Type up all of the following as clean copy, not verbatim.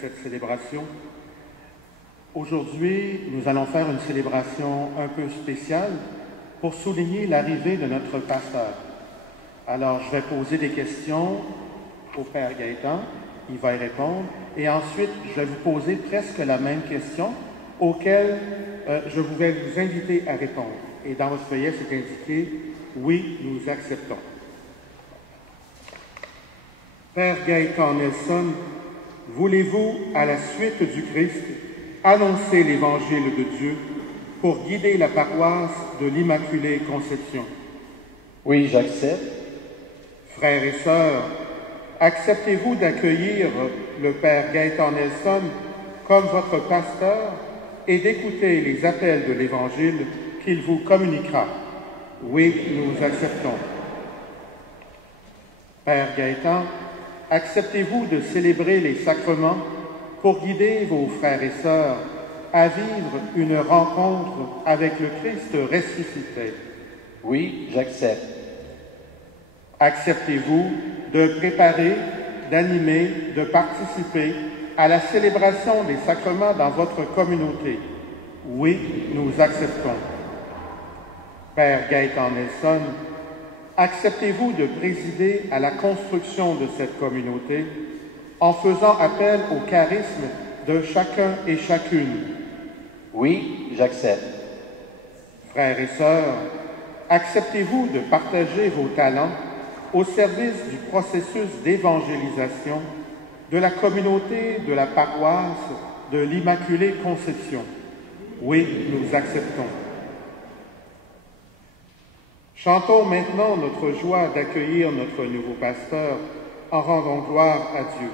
cette célébration. Aujourd'hui, nous allons faire une célébration un peu spéciale pour souligner l'arrivée de notre pasteur. Alors, je vais poser des questions au Père Gaëtan, il va y répondre, et ensuite, je vais vous poser presque la même question auquel je vais vous inviter à répondre. Et dans votre feuillet, c'est indiqué « Oui, nous acceptons ». Père Gaëtan Nelson, voulez-vous, à la suite du Christ, annoncer l'Évangile de Dieu pour guider la paroisse de l'Immaculée Conception? Oui, j'accepte. Frères et sœurs, acceptez-vous d'accueillir le Père Gaëtan Nelson comme votre pasteur et d'écouter les appels de l'Évangile qu'il vous communiquera? Oui, nous acceptons. Père Gaëtan, acceptez-vous de célébrer les sacrements pour guider vos frères et sœurs à vivre une rencontre avec le Christ ressuscité? Oui, j'accepte. Acceptez-vous de préparer, d'animer, de participer à la célébration des sacrements dans votre communauté? Oui, nous acceptons. Père Gaëtan Nelson, acceptez-vous de présider à la construction de cette communauté en faisant appel au charisme de chacun et chacune? Oui, j'accepte. Frères et sœurs, acceptez-vous de partager vos talents au service du processus d'évangélisation de la communauté de la paroisse de l'Immaculée Conception? Oui, nous acceptons. Chantons maintenant notre joie d'accueillir notre nouveau pasteur en rendant gloire à Dieu.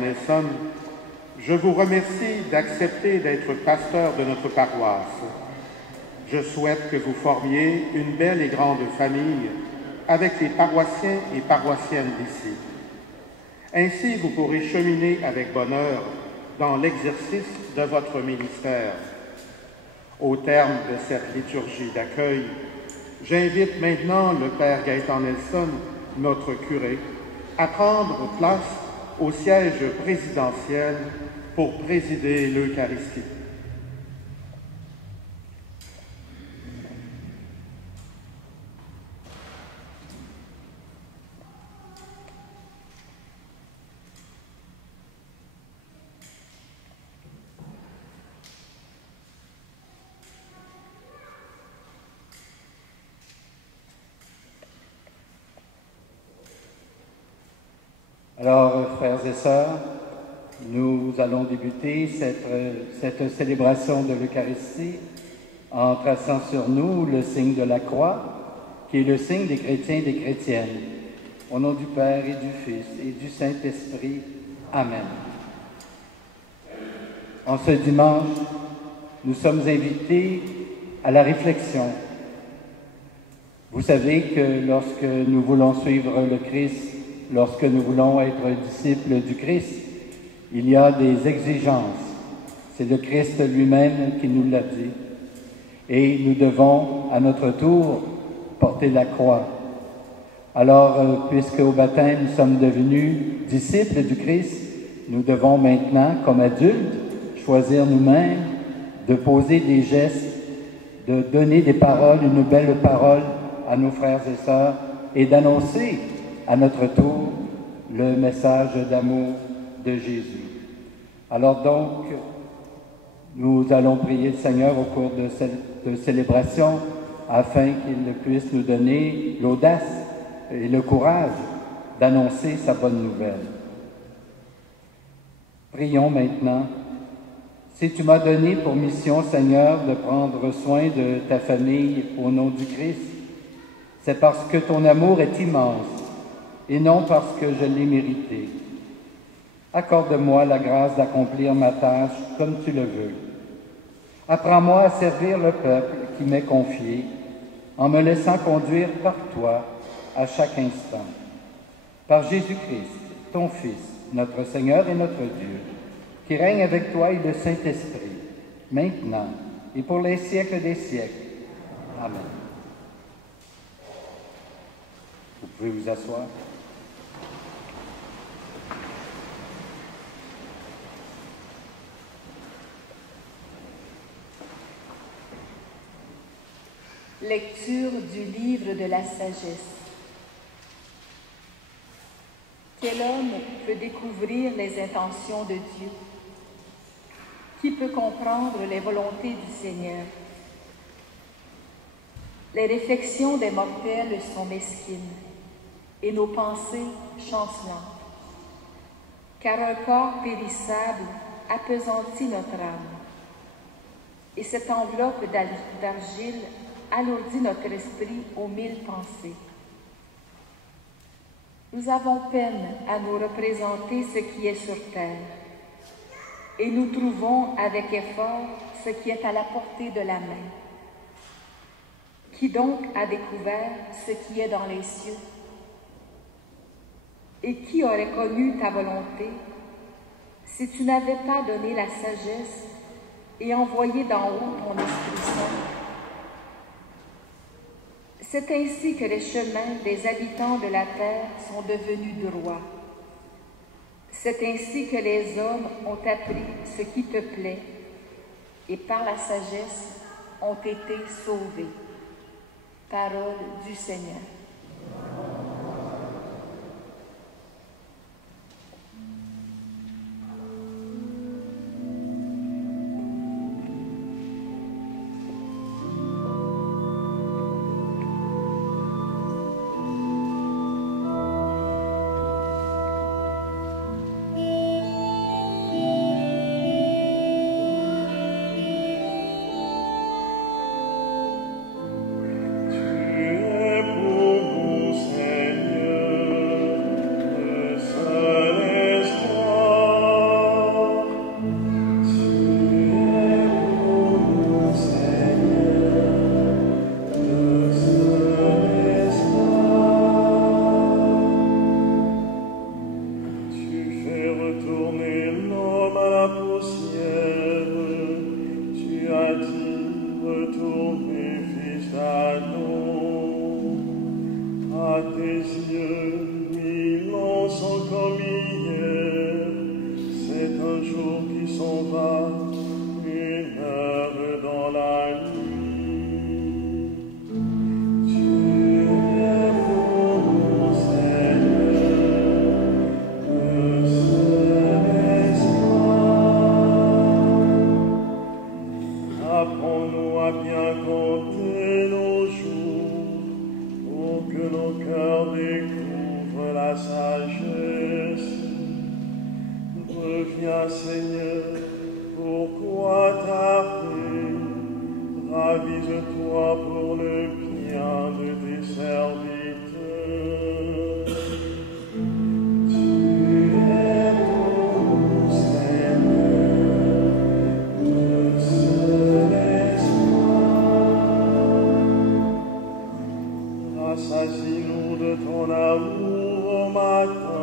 Nelson, je vous remercie d'accepter d'être pasteur de notre paroisse. Je souhaite que vous formiez une belle et grande famille avec les paroissiens et paroissiennes d'ici. Ainsi, vous pourrez cheminer avec bonheur dans l'exercice de votre ministère. Au terme de cette liturgie d'accueil, j'invite maintenant le Père Gaëtan Nelson, notre curé, à prendre place au siège présidentiel pour présider l'Eucharistie. Alors, frères et sœurs, nous allons débuter cette célébration de l'Eucharistie en traçant sur nous le signe de la croix, qui est le signe des chrétiens et des chrétiennes. Au nom du Père et du Fils et du Saint-Esprit. Amen. En ce dimanche, nous sommes invités à la réflexion. Vous savez que lorsque nous voulons suivre le Christ, lorsque nous voulons être disciples du Christ, il y a des exigences. C'est le Christ lui-même qui nous l'a dit. Et nous devons, à notre tour, porter la croix. Alors, puisque au baptême, nous sommes devenus disciples du Christ, nous devons maintenant, comme adultes, choisir nous-mêmes de poser des gestes, de donner des paroles, une belle parole à nos frères et sœurs et d'annoncer à notre tour le message d'amour de Jésus. Alors donc, nous allons prier le Seigneur au cours de cette célébration afin qu'il puisse nous donner l'audace et le courage d'annoncer sa bonne nouvelle. Prions maintenant. Si tu m'as donné pour mission, Seigneur, de prendre soin de ta famille au nom du Christ, c'est parce que ton amour est immense et non parce que je l'ai mérité. Accorde-moi la grâce d'accomplir ma tâche comme tu le veux. Apprends-moi à servir le peuple qui m'est confié en me laissant conduire par toi à chaque instant. Par Jésus-Christ, ton Fils, notre Seigneur et notre Dieu, qui règne avec toi et le Saint-Esprit, maintenant et pour les siècles des siècles. Amen. Vous pouvez vous asseoir. Lecture du livre de la sagesse. Quel homme peut découvrir les intentions de Dieu? Qui peut comprendre les volontés du Seigneur? Les réflexions des mortels sont mesquines et nos pensées chancelantes, car un corps périssable appesantit notre âme, et cette enveloppe d'argile alourdit notre esprit aux 1000 pensées. Nous avons peine à nous représenter ce qui est sur terre, et nous trouvons avec effort ce qui est à la portée de la main. Qui donc a découvert ce qui est dans les cieux? Et qui aurait connu ta volonté si tu n'avais pas donné la sagesse et envoyé d'en haut ton Esprit Saint? C'est ainsi que les chemins des habitants de la terre sont devenus droits. C'est ainsi que les hommes ont appris ce qui te plaît et par la sagesse ont été sauvés. Parole du Seigneur. Découvre la sagesse. Reviens, Seigneur, pourquoi tarder? Ravise-toi pour le bien de tes serviteurs. Tu es bon, Seigneur, le seul espoir. Rassasie-nous de ton amour au matin,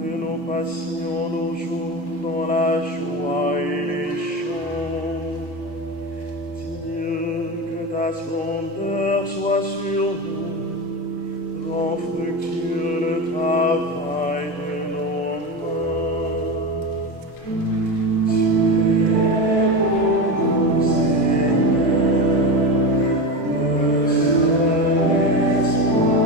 que nous passions nos jours dans la joie et les chants. Ta splendeur soit sur nous, rend fructueux le travail de nos mains. Tu es bon, Seigneur, le seul espoir.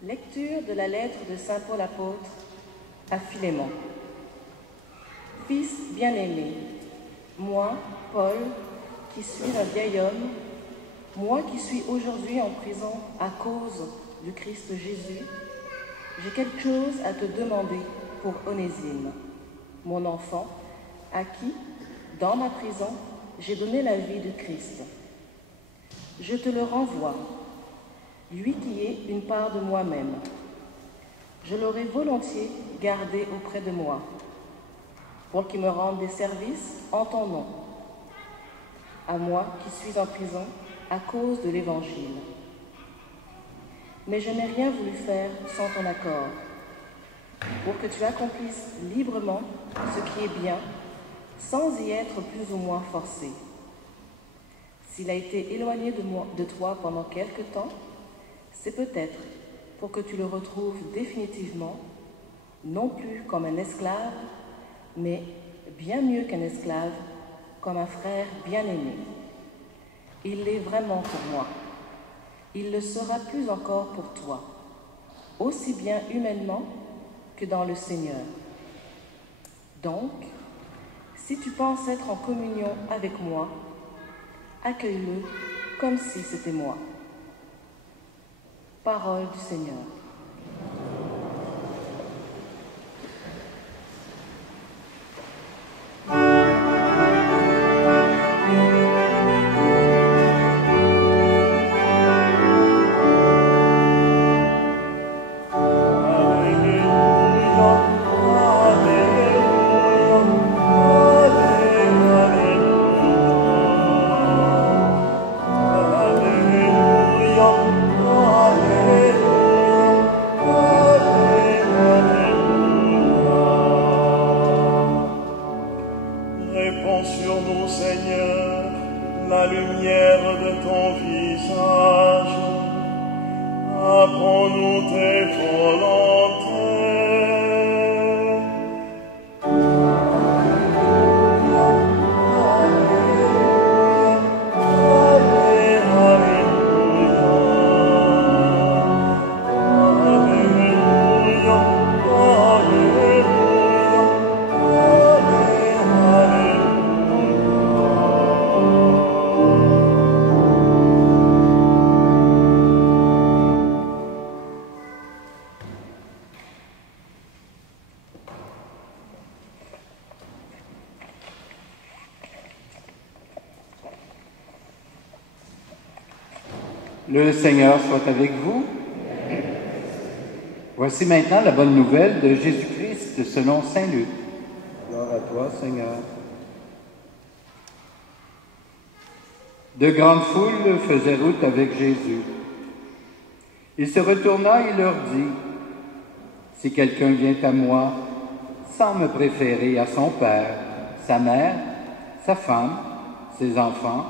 Lecture de la lettre de saint Paul apôtre à Philémon. Fils bien-aimé, moi, Paul, qui suis un vieil homme, moi qui suis aujourd'hui en prison à cause du Christ Jésus, j'ai quelque chose à te demander pour Onésime, mon enfant, à qui, dans ma prison, j'ai donné la vie du Christ. Je te le renvoie, lui qui est une part de moi-même. Je l'aurais volontiers gardé auprès de moi, pour qu'il me rende des services en ton nom, à moi qui suis en prison à cause de l'Évangile. Mais je n'ai rien voulu faire sans ton accord, pour que tu accomplisses librement ce qui est bien, sans y être plus ou moins forcé. S'il a été éloigné de toi pendant quelque temps, c'est peut-être pour que tu le retrouves définitivement, non plus comme un esclave, mais bien mieux qu'un esclave, comme un frère bien-aimé. Il l'est vraiment pour moi. Il le sera plus encore pour toi, aussi bien humainement que dans le Seigneur. Donc, si tu penses être en communion avec moi, accueille-le comme si c'était moi. Parole du Seigneur. Le Seigneur soit avec vous. Voici maintenant la bonne nouvelle de Jésus-Christ selon saint Luc. Gloire à toi, Seigneur. De grandes foules faisaient route avec Jésus. Il se retourna et leur dit, « Si quelqu'un vient à moi, sans me préférer à son père, sa mère, sa femme, ses enfants,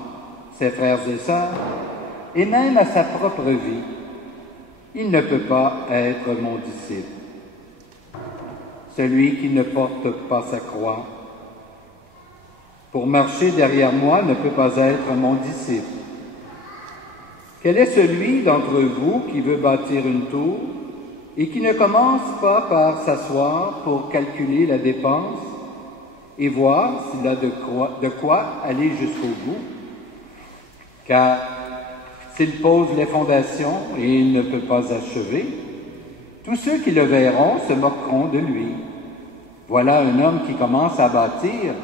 ses frères et sœurs, et même à sa propre vie, il ne peut pas être mon disciple. Celui qui ne porte pas sa croix, pour marcher derrière moi, ne peut pas être mon disciple. Quel est celui d'entre vous qui veut bâtir une tour et qui ne commence pas par s'asseoir pour calculer la dépense et voir s'il a de quoi aller jusqu'au bout? Car s'il pose les fondations et il ne peut pas achever, tous ceux qui le verront se moqueront de lui. Voilà un homme qui commence à bâtir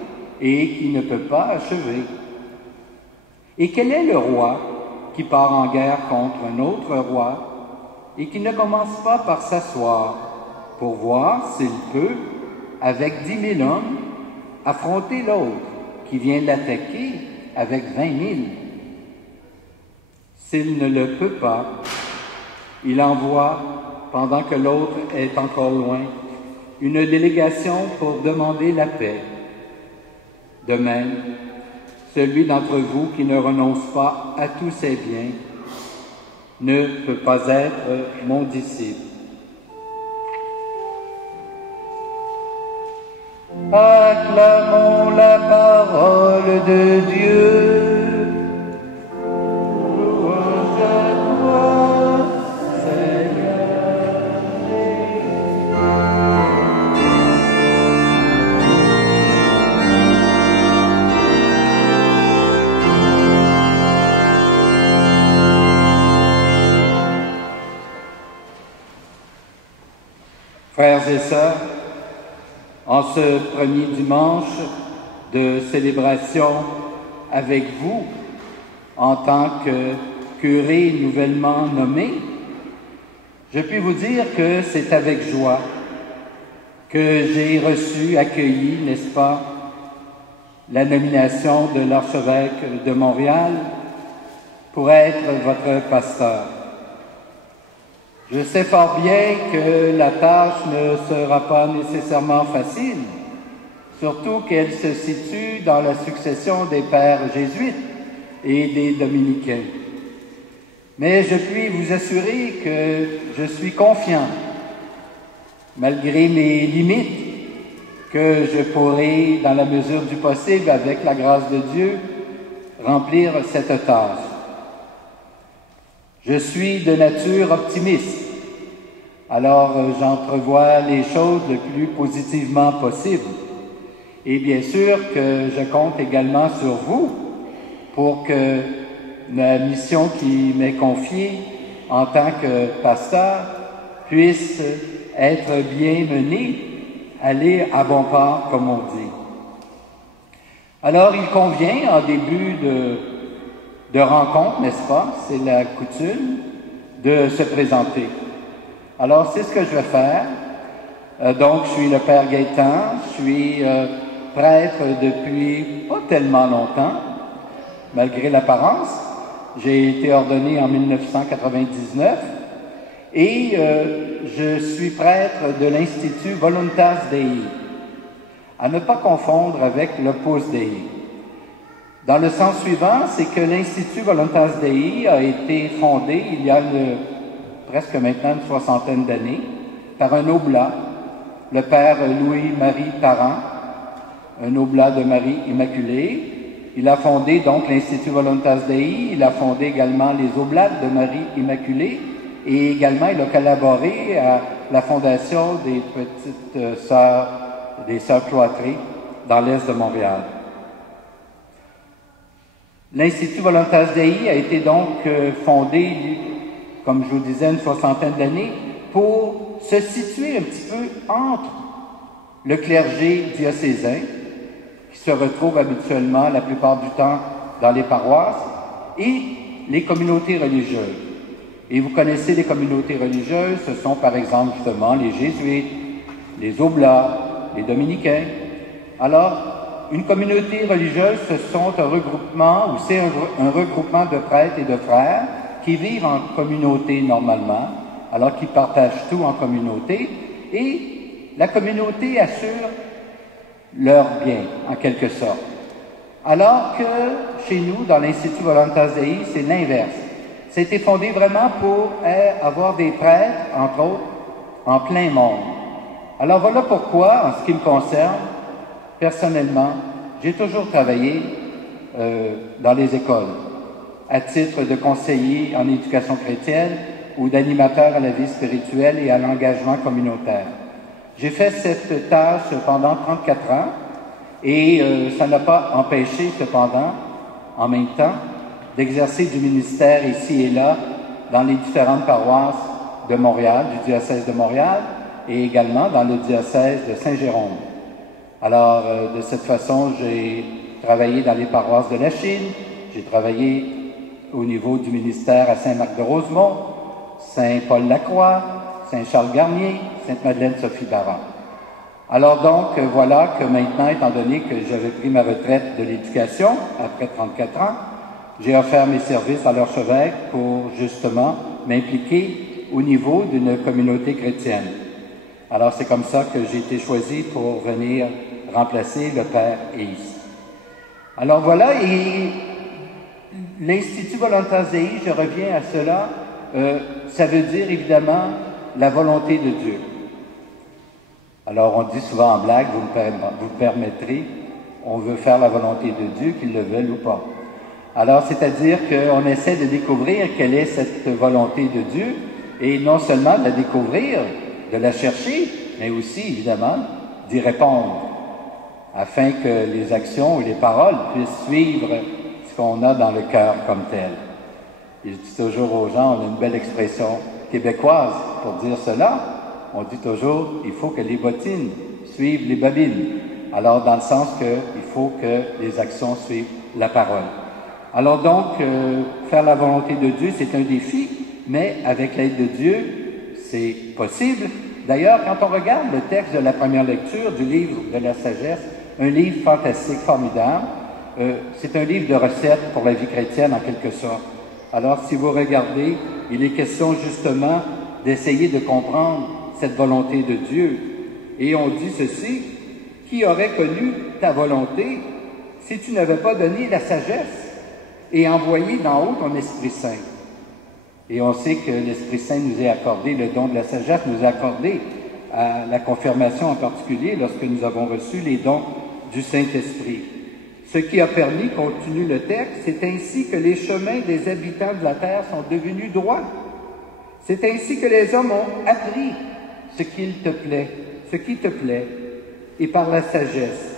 et qui ne peut pas achever. Et quel est le roi qui part en guerre contre un autre roi et qui ne commence pas par s'asseoir pour voir s'il peut, avec 10 000 hommes, affronter l'autre qui vient l'attaquer avec 20 000? S'il ne le peut pas, il envoie, pendant que l'autre est encore loin, une délégation pour demander la paix. De même, celui d'entre vous qui ne renonce pas à tous ses biens ne peut pas être mon disciple. Acclamons la parole de Dieu. Louange à toi, Seigneur. Frères et sœurs, en ce premier dimanche de célébration avec vous, en tant que curé nouvellement nommé, je puis vous dire que c'est avec joie que j'ai reçu, accueilli, n'est-ce pas, la nomination de l'archevêque de Montréal pour être votre pasteur. Je sais fort bien que la tâche ne sera pas nécessairement facile, surtout qu'elle se situe dans la succession des pères jésuites et des dominicains. Mais je puis vous assurer que je suis confiant, malgré mes limites, que je pourrai, dans la mesure du possible, avec la grâce de Dieu, remplir cette tâche. Je suis de nature optimiste, alors j'entrevois les choses le plus positivement possible. Et bien sûr que je compte également sur vous pour que la mission qui m'est confiée en tant que pasteur puisse être bien menée, aller à bon port, comme on dit. Alors il convient, en début de rencontre, n'est-ce pas, c'est la coutume, de se présenter. Alors, c'est ce que je vais faire. Donc, je suis le Père Gaétan, je suis prêtre depuis pas tellement longtemps, malgré l'apparence. J'ai été ordonné en 1999 et je suis prêtre de l'Institut Voluntas Dei, à ne pas confondre avec l'Opus Dei. Dans le sens suivant, c'est que l'Institut Voluntas Dei a été fondé il y a presque maintenant une soixantaine d'années par un oblat, le père Louis-Marie Tarrant, un oblat de Marie Immaculée. Il a fondé donc l'Institut Voluntas Dei, il a fondé également les oblates de Marie Immaculée et également il a collaboré à la fondation des petites sœurs, des sœurs cloîtrées dans l'est de Montréal. L'Institut Voluntas Dei a été donc fondé, comme je vous disais, une soixantaine d'années, pour se situer un petit peu entre le clergé diocésain, qui se retrouve habituellement la plupart du temps dans les paroisses, et les communautés religieuses. Et vous connaissez les communautés religieuses, ce sont par exemple justement les jésuites, les oblats, les dominicains. Alors, une communauté religieuse, ce sont un regroupement, ou c'est un regroupement de prêtres et de frères qui vivent en communauté normalement, alors qu'ils partagent tout en communauté, et la communauté assure leur bien, en quelque sorte. Alors que chez nous, dans l'Institut Voluntas Dei, c'est l'inverse. C'était fondé vraiment pour avoir des prêtres, entre autres, en plein monde. Alors voilà pourquoi, en ce qui me concerne, personnellement, j'ai toujours travaillé dans les écoles. à titre de conseiller en éducation chrétienne ou d'animateur à la vie spirituelle et à l'engagement communautaire. J'ai fait cette tâche pendant 34 ans et ça n'a pas empêché cependant, en même temps, d'exercer du ministère ici et là dans les différentes paroisses de Montréal, du diocèse de Montréal et également dans le diocèse de Saint-Jérôme. Alors, de cette façon, j'ai travaillé dans les paroisses de la Chine, j'ai travaillé au niveau du ministère à Saint-Marc-de-Rosemont, Saint-Paul-la-Croix, Saint-Charles-Garnier, Sainte-Madeleine-Sophie-Baron. Alors donc, voilà que maintenant, étant donné que j'avais pris ma retraite de l'éducation, après 34 ans, j'ai offert mes services à l'archevêque pour justement m'impliquer au niveau d'une communauté chrétienne. Alors c'est comme ça que j'ai été choisi pour venir remplacer le Père Ace. Alors voilà, et l'Institut Voluntas Dei, je reviens à cela, ça veut dire évidemment la volonté de Dieu. Alors on dit souvent en blague, vous me permettrez, on veut faire la volonté de Dieu, qu'il le veuille ou pas. Alors c'est-à-dire qu'on essaie de découvrir quelle est cette volonté de Dieu, et non seulement de la découvrir, de la chercher, mais aussi évidemment d'y répondre, afin que les actions et les paroles puissent suivre ce qu'on a dans le cœur comme tel. Et je dis toujours aux gens, on a une belle expression québécoise pour dire cela. On dit toujours, il faut que les bottines suivent les babines. Alors, dans le sens qu'il faut que les actions suivent la parole. Alors donc, faire la volonté de Dieu, c'est un défi, mais avec l'aide de Dieu, c'est possible. D'ailleurs, quand on regarde le texte de la première lecture du livre de la sagesse, un livre fantastique, formidable, c'est un livre de recettes pour la vie chrétienne en quelque sorte. Alors, si vous regardez, il est question justement d'essayer de comprendre cette volonté de Dieu. Et on dit ceci, « Qui aurait connu ta volonté si tu n'avais pas donné la sagesse et envoyé d'en haut ton Esprit Saint? » Et on sait que l'Esprit Saint nous est accordé, le don de la sagesse nous est accordé à la confirmation en particulier lorsque nous avons reçu les dons du Saint-Esprit. Ce qui a permis, continue le texte, c'est ainsi que les chemins des habitants de la terre sont devenus droits. C'est ainsi que les hommes ont appris ce qui te plaît, et par la sagesse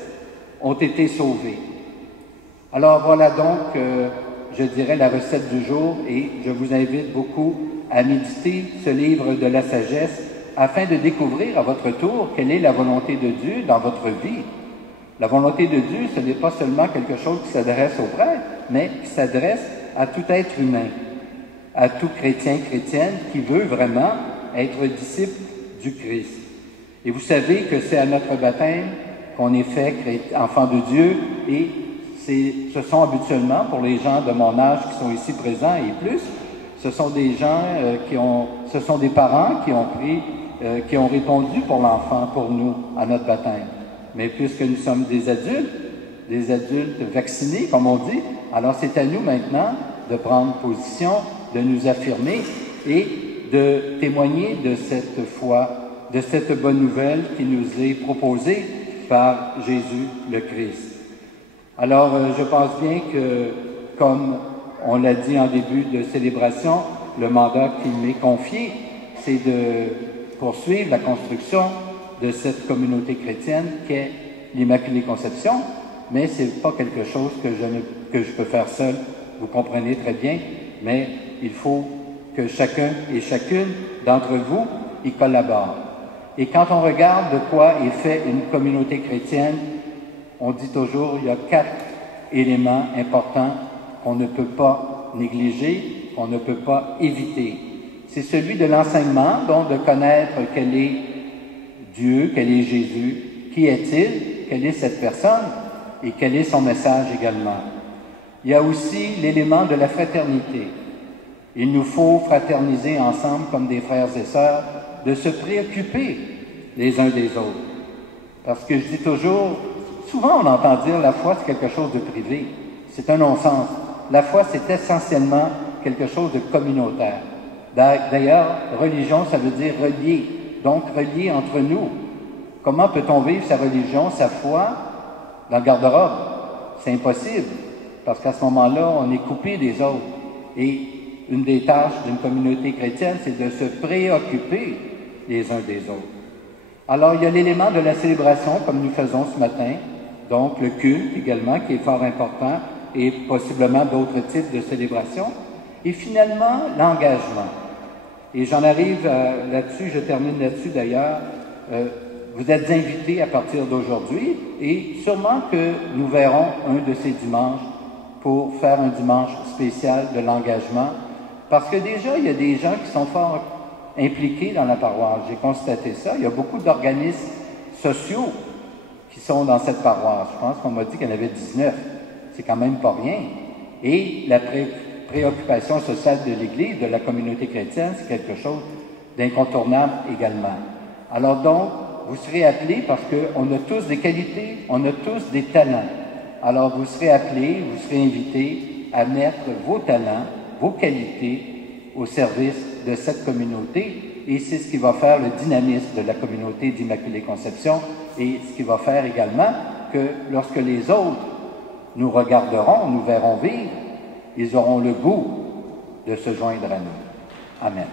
ont été sauvés. Alors voilà donc, je dirais, la recette du jour, et je vous invite beaucoup à méditer ce livre de la sagesse afin de découvrir à votre tour quelle est la volonté de Dieu dans votre vie. La volonté de Dieu, ce n'est pas seulement quelque chose qui s'adresse aux prêtres, mais qui s'adresse à tout être humain, à tout chrétien, chrétienne qui veut vraiment être disciple du Christ. Et vous savez que c'est à notre baptême qu'on est fait enfant de Dieu, et ce sont habituellement, pour les gens de mon âge qui sont ici présents et plus, ce sont des gens ce sont des parents qui ont répondu pour l'enfant, pour nous, à notre baptême. Mais puisque nous sommes des adultes vaccinés, comme on dit, alors c'est à nous maintenant de prendre position, de nous affirmer et de témoigner de cette foi, de cette bonne nouvelle qui nous est proposée par Jésus le Christ. Alors, je pense bien que, comme on l'a dit en début de célébration, le mandat qui m'est confié, c'est de poursuivre la construction de cette communauté chrétienne qu'est l'Immaculée Conception, mais c'est pas quelque chose que je peux faire seul, vous comprenez très bien, mais il faut que chacun et chacune d'entre vous y collabore. Et quand on regarde de quoi est fait une communauté chrétienne, on dit toujours il y a 4 éléments importants qu'on ne peut pas négliger, qu'on ne peut pas éviter. C'est celui de l'enseignement, donc de connaître quel est Dieu, quel est Jésus, qui est-il, quelle est cette personne et quel est son message également. Il y a aussi l'élément de la fraternité. Il nous faut fraterniser ensemble comme des frères et sœurs, de se préoccuper les uns des autres. Parce que je dis toujours, souvent on entend dire la foi c'est quelque chose de privé. C'est un non-sens. La foi c'est essentiellement quelque chose de communautaire. D'ailleurs, religion ça veut dire relier, donc relier entre nous. Comment peut-on vivre sa religion, sa foi dans le garde-robe? C'est impossible. parce qu'à ce moment-là, on est coupé des autres. Et une des tâches d'une communauté chrétienne, c'est de se préoccuper les uns des autres. Alors, il y a l'élément de la célébration, comme nous faisons ce matin, donc le culte également, qui est fort important, et possiblement d'autres types de célébrations. Et finalement, l'engagement. Et j'en arrive là-dessus, je termine là-dessus d'ailleurs. Vous êtes invités à partir d'aujourd'hui, et sûrement que nous verrons un de ces dimanches pour faire un dimanche spécial de l'engagement, parce que déjà, il y a des gens qui sont fort impliqués dans la paroisse. J'ai constaté ça. Il y a beaucoup d'organismes sociaux qui sont dans cette paroisse. Je pense qu'on m'a dit qu'il y en avait 19. C'est quand même pas rien. Et la préoccupation sociale de l'Église, de la communauté chrétienne, c'est quelque chose d'incontournable également. Alors donc, vous serez appelés parce qu'on a tous des qualités, on a tous des talents. Alors vous serez appelés, vous serez invités à mettre vos talents, vos qualités au service de cette communauté, et c'est ce qui va faire le dynamisme de la communauté d'Immaculée Conception, et ce qui va faire également que lorsque les autres nous regarderont, nous verront vivre, ils auront le goût de se joindre à nous. Amen.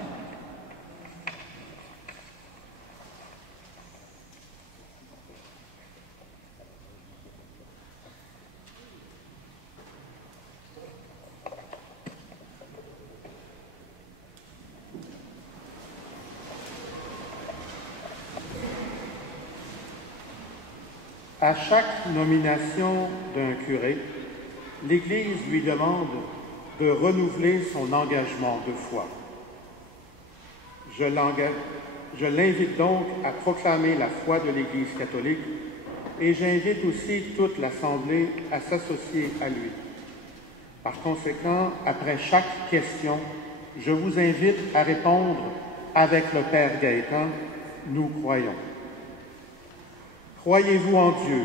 À chaque nomination d'un curé, l'Église lui demande de renouveler son engagement de foi. Je l'invite donc à proclamer la foi de l'Église catholique et j'invite aussi toute l'Assemblée à s'associer à lui. Par conséquent, après chaque question, je vous invite à répondre avec le Père Gaëtan, nous croyons. Croyez-vous en Dieu,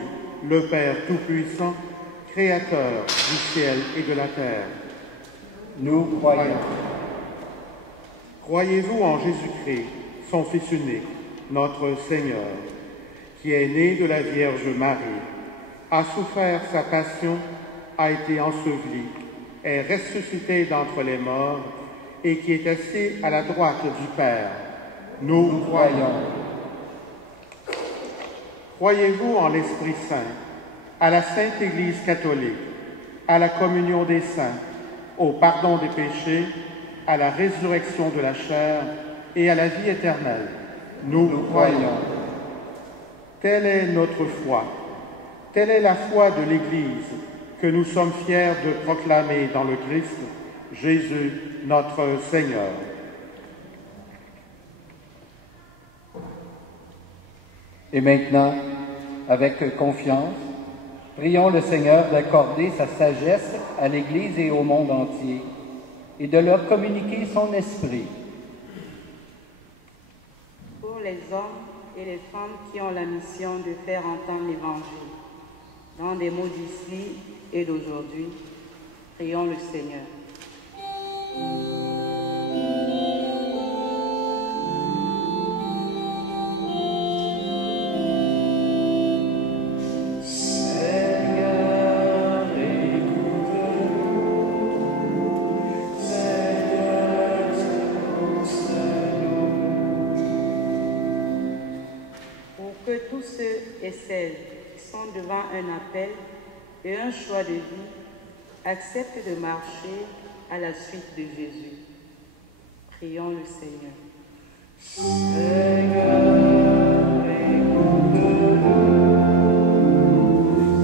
le Père Tout-Puissant, Créateur du ciel et de la terre? Nous croyons. Croyez-vous en Jésus-Christ, son Fils unique, notre Seigneur, qui est né de la Vierge Marie, a souffert sa passion, a été enseveli, est ressuscité d'entre les morts et qui est assis à la droite du Père? Nous croyons. Croyez-vous en l'Esprit Saint, à la Sainte Église catholique, à la communion des saints, au pardon des péchés, à la résurrection de la chair et à la vie éternelle? Nous croyons. Telle est notre foi. Telle est la foi de l'Église que nous sommes fiers de proclamer dans le Christ, Jésus, notre Seigneur. Et maintenant, avec confiance, prions le Seigneur d'accorder sa sagesse à l'Église et au monde entier, et de leur communiquer son esprit. Pour les hommes et les femmes qui ont la mission de faire entendre l'Évangile, dans des mots d'ici et d'aujourd'hui, prions le Seigneur. Tous ceux et celles qui sont devant un appel et un choix de vie acceptent de marcher à la suite de Jésus. Prions le Seigneur. Seigneur, écoute-nous.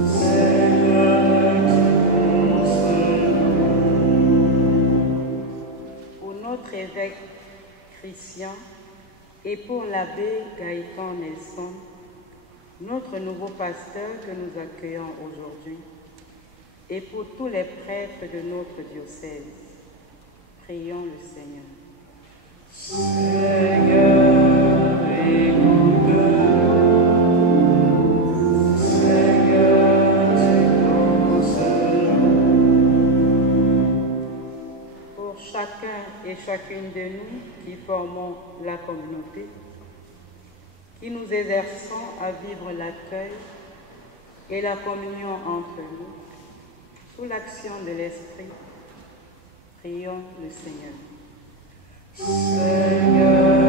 Seigneur, exauce-nous. Pour notre évêque Christian et pour l'abbé Gaëtan Nelson, notre nouveau pasteur que nous accueillons aujourd'hui, et pour tous les prêtres de notre diocèse, prions le Seigneur. Seigneur, écoute-nous. Seigneur, exauce-nous. Pour chacun et chacune de nous qui formons la communauté, qui nous exerçons à vivre l'accueil et la communion entre nous, sous sous l'action de l'Esprit, prions le Seigneur. Seigneur,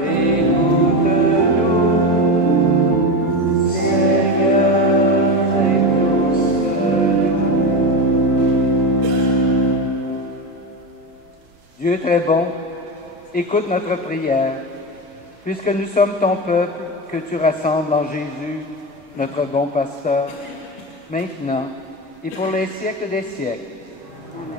écoute-nous. Seigneur, exauce-nous. Dieu très bon, écoute notre prière, puisque nous sommes ton peuple que tu rassembles en Jésus, notre bon pasteur, maintenant et pour les siècles des siècles. Amen.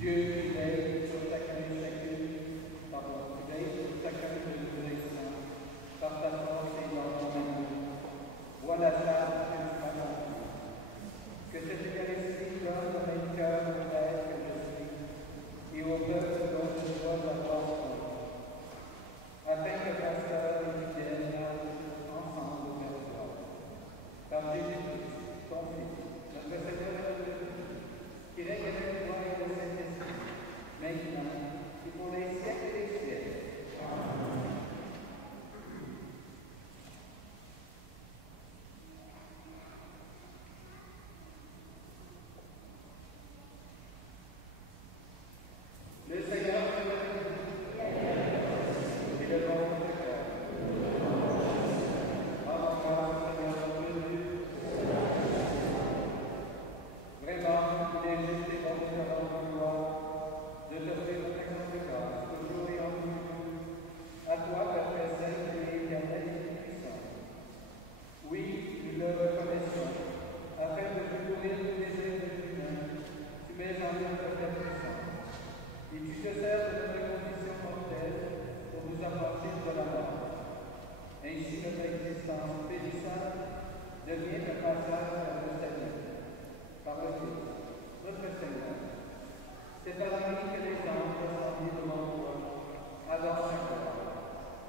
Dieu qui veille sur chacun et chacune, pardon, qui veille sur chacun de nos instants, par ta force et dans ton amour. Voilà ça que tu m'as compris. Que cette Eucharistie donne à mes cœurs de frère que je suis, et au peuple dont je dois avoir soin, afin que pasteur et fidèle marchent ensemble vers toi. Par Jésus-Christ, ton Fils, notre Seigneur et Dieu, qui règne avec toi et le Saint-Esprit, maintenant et pour les siècles des siècles. Amen. Le Seigneur est avec vous. Et le bon de cœur. Encore, Seigneur notre Dieu. Vraiment, il est juste et bon de rendre gloire, de te faire notre conséquence, toujours et en toujours, à toi, Père Saint et éternel et puissant. Oui, nous le reconnaissons, afin de secourir le désir de l'humain, tu mets en œuvre ta puissance, et tu te sers de notre condition mortelle pour nous apporter de la mort. Ainsi, notre existence périssable devient un passage vers le Seigneur. Par le Christ, notre Seigneur. C'est par lui que les anges assemblés devant toi adorent sa gloire.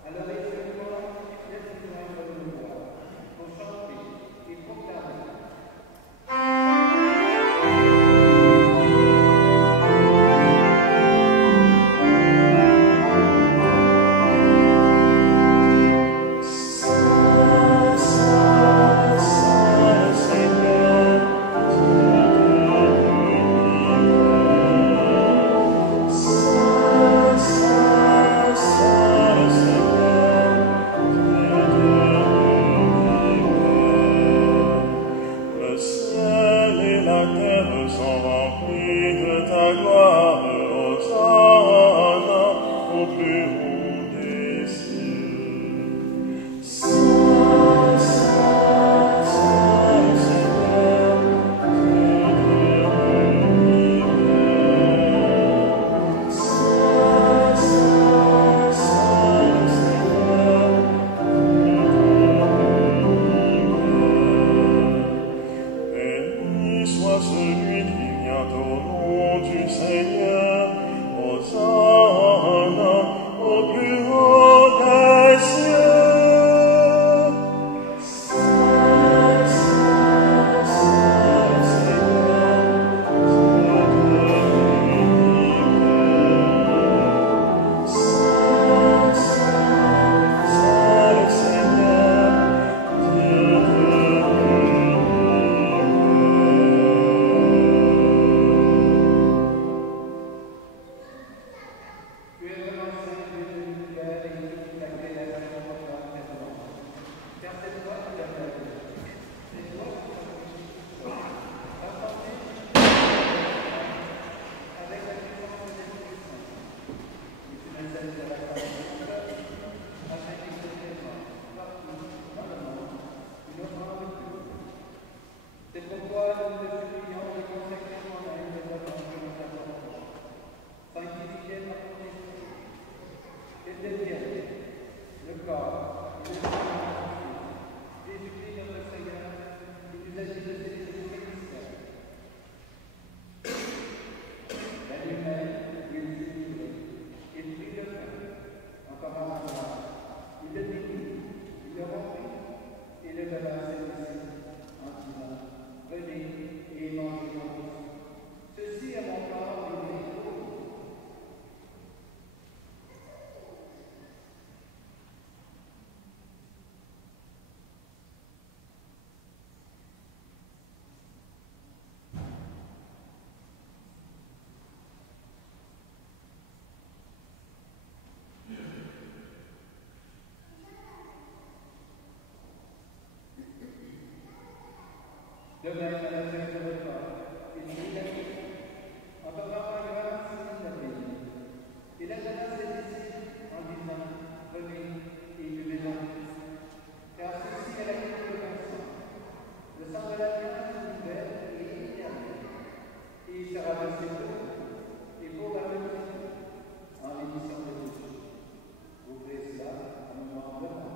Alors les secours les témoins de nous voir pour chanter et proclamer. Seigneur. soit celui qui vient au nom du Seigneur. Hosanna au plus haut des cieux. Saint, Saint, Saint Seigneur, Dieu de l'univers. Saint, Saint, Saint Seigneur, Dieu de C'est pourquoi nous te supplions de consacrer ton âme de ta fonction à ta parole. Sanctifié par ton esprit, et de dire le corps et le sang de Jésus-Christ notre Seigneur, qui nous a dit de célébrer ses mystères. La lumière où il fut livré, il prit le pain, encore un moment, il le bénit, il le rompit, et le donna à ses disciples en disant: venez et mangez tous. Ceci est mon corps livré pour vous. De même, à la fin de repas, il prit la coupe, en donnant la grâce, il la bénit. Il la donna à ses disciples en disant: venez et buvez-en tous, car ceci est la coupe de mon sang, le sang de l'alliance nouvelle et éternelle. Et il sera versé pour vous et pour la multitude en l'émission de Dieu. Vous ferez cela en mémoire de moi.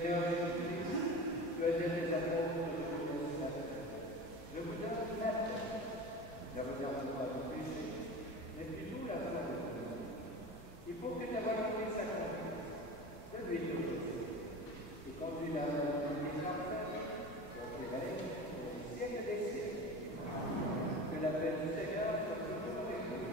Seigneur Jésus-Christ, tu as dit à tes apôtres de venir ce matin. Je vous donne la paix. Ne regarde pas vos péchés, mais plutôt la volonté de Dieu. Il faut que ta volonté s'accomplisse. Donne-lui aujourd'hui. Et conduis la volonté des enfants, dont tu règnes pour les siècles des siècles. Que la paix du Seigneur soit toujours avec vous.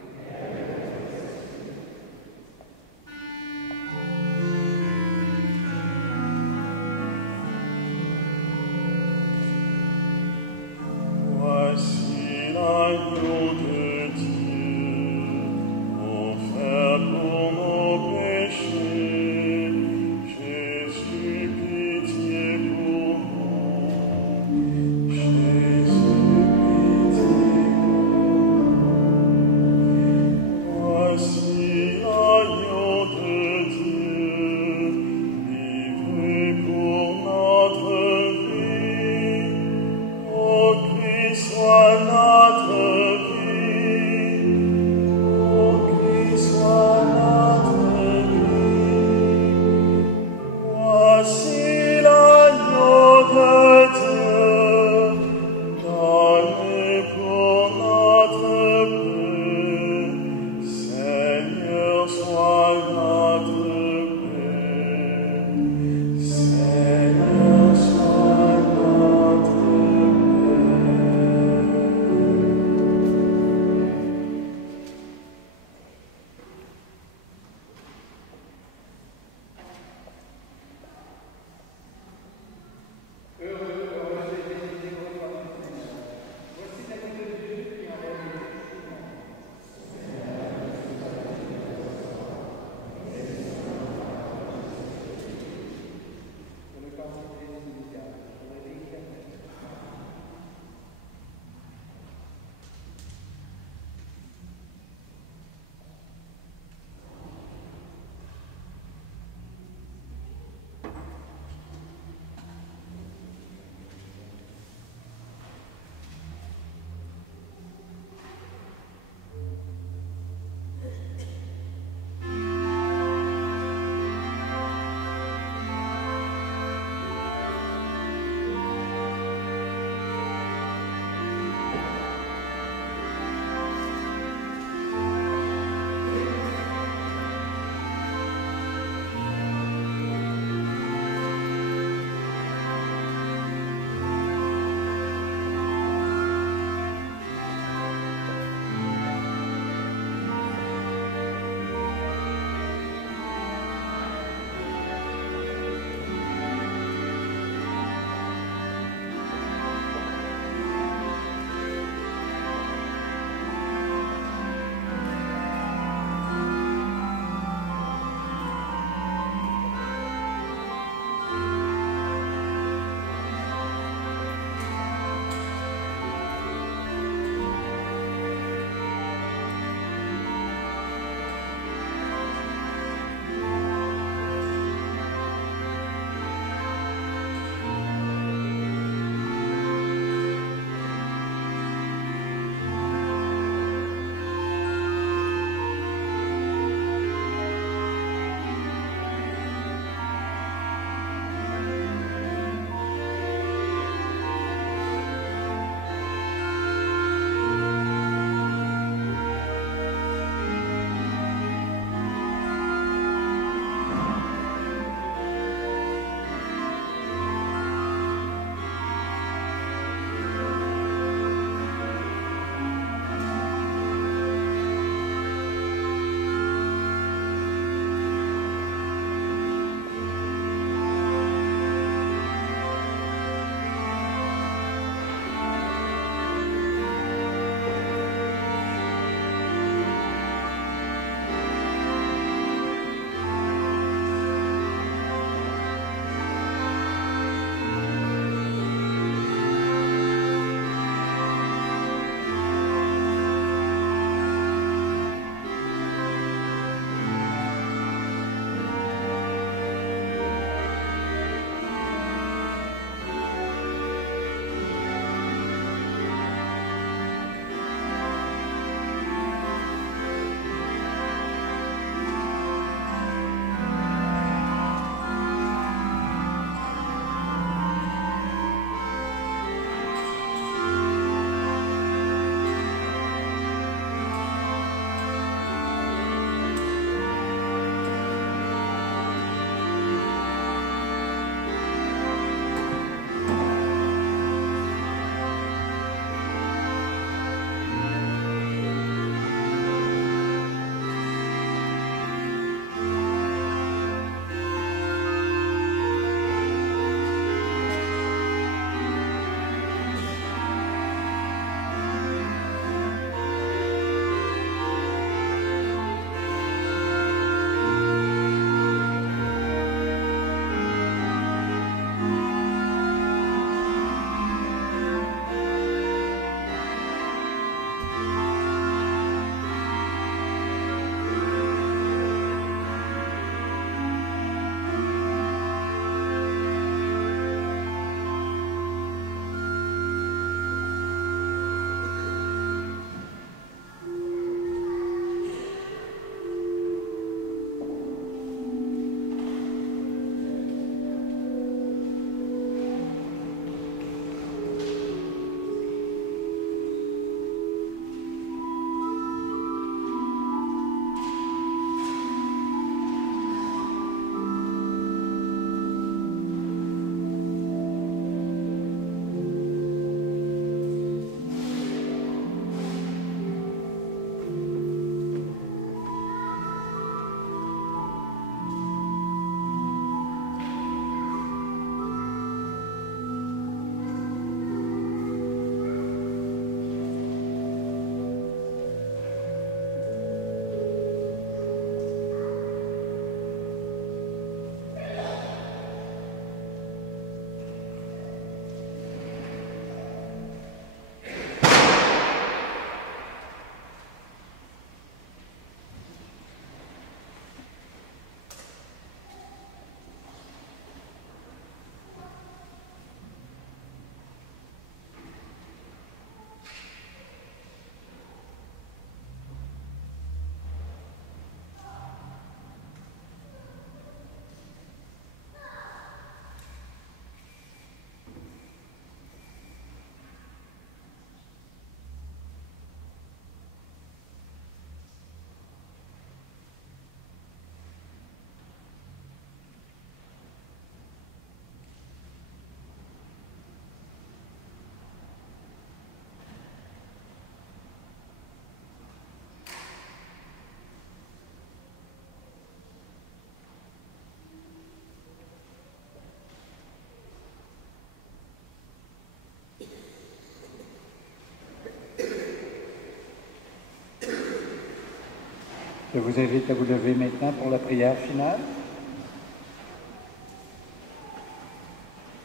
Je vous invite à vous lever maintenant pour la prière finale.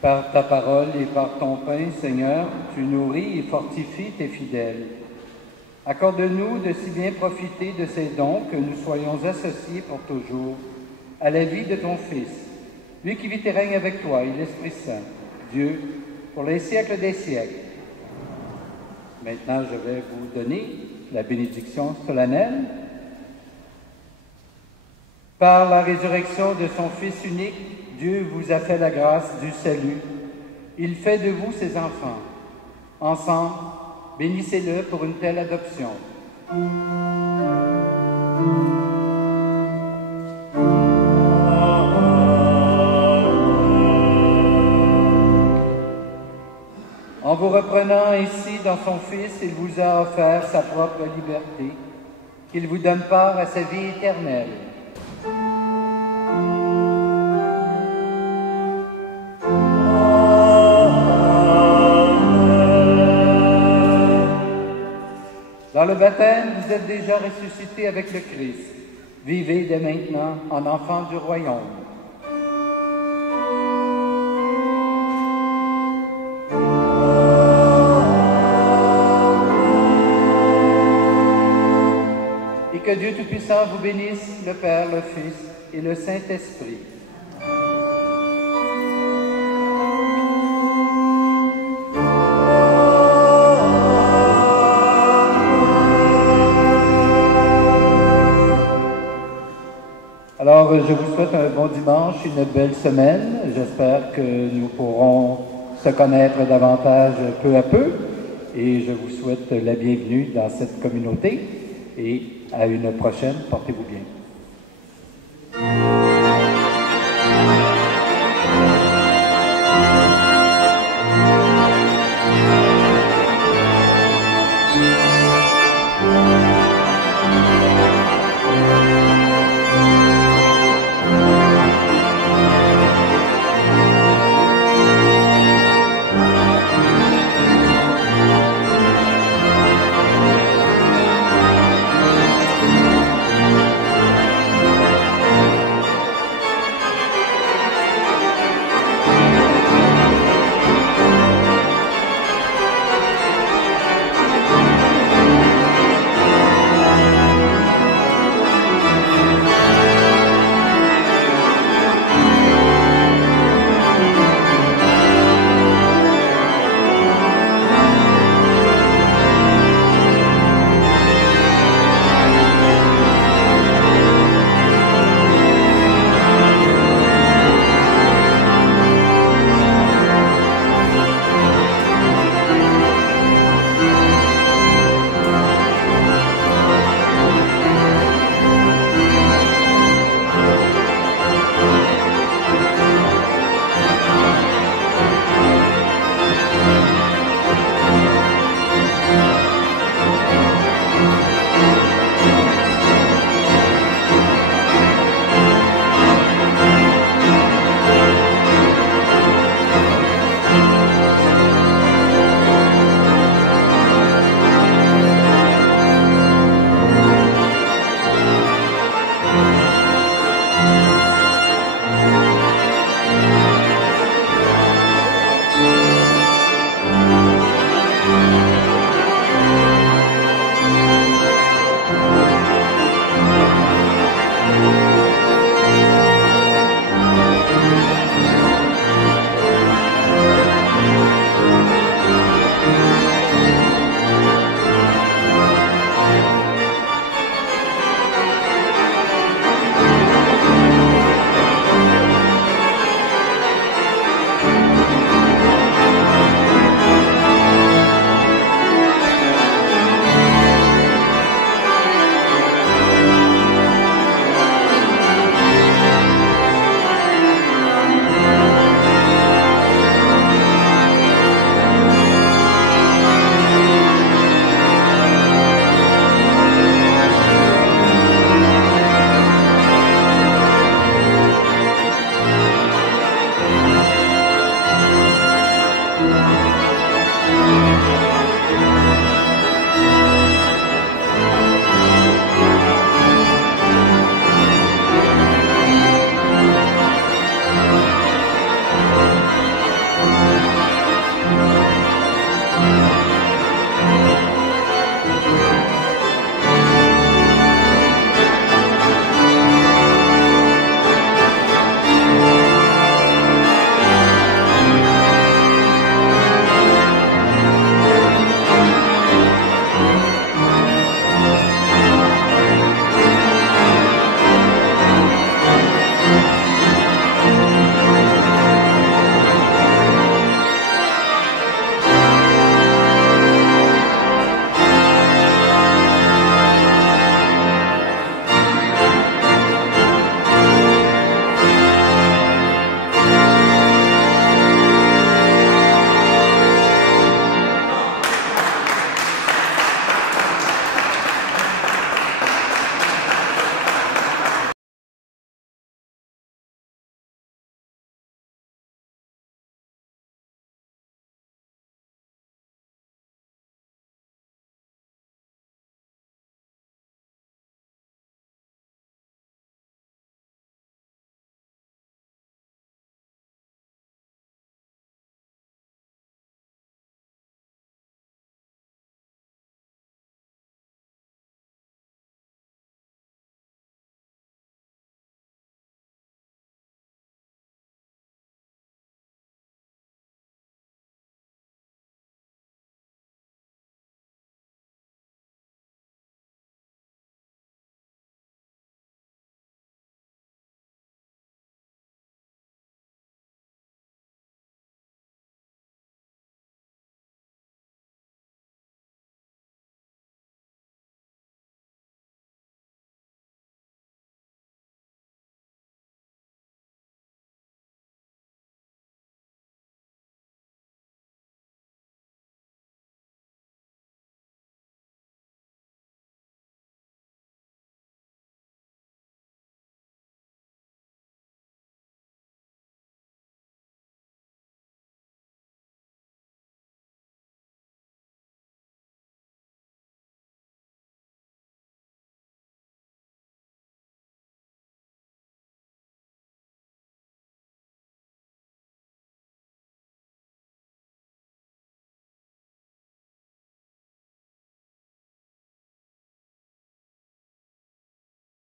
Par ta parole et par ton pain, Seigneur, tu nourris et fortifies tes fidèles. Accorde-nous de si bien profiter de ces dons que nous soyons associés pour toujours à la vie de ton Fils, lui qui vit et règne avec toi et l'Esprit Saint, Dieu, pour les siècles des siècles. Maintenant, je vais vous donner la bénédiction solennelle. Par la résurrection de son Fils unique, Dieu vous a fait la grâce du salut. Il fait de vous ses enfants. Ensemble, bénissez-le pour une telle adoption. En vous reprenant ainsi dans son Fils, il vous a offert sa propre liberté, qu'il vous donne part à sa vie éternelle. Dans le baptême, vous êtes déjà ressuscités avec le Christ. Vivez dès maintenant en enfants du royaume. Et que Dieu Tout-Puissant vous bénisse, le Père, le Fils et le Saint-Esprit. Alors, je vous souhaite un bon dimanche, une belle semaine. J'espère que nous pourrons se connaître davantage peu à peu. Et je vous souhaite la bienvenue dans cette communauté. Et à une prochaine, portez-vous bien.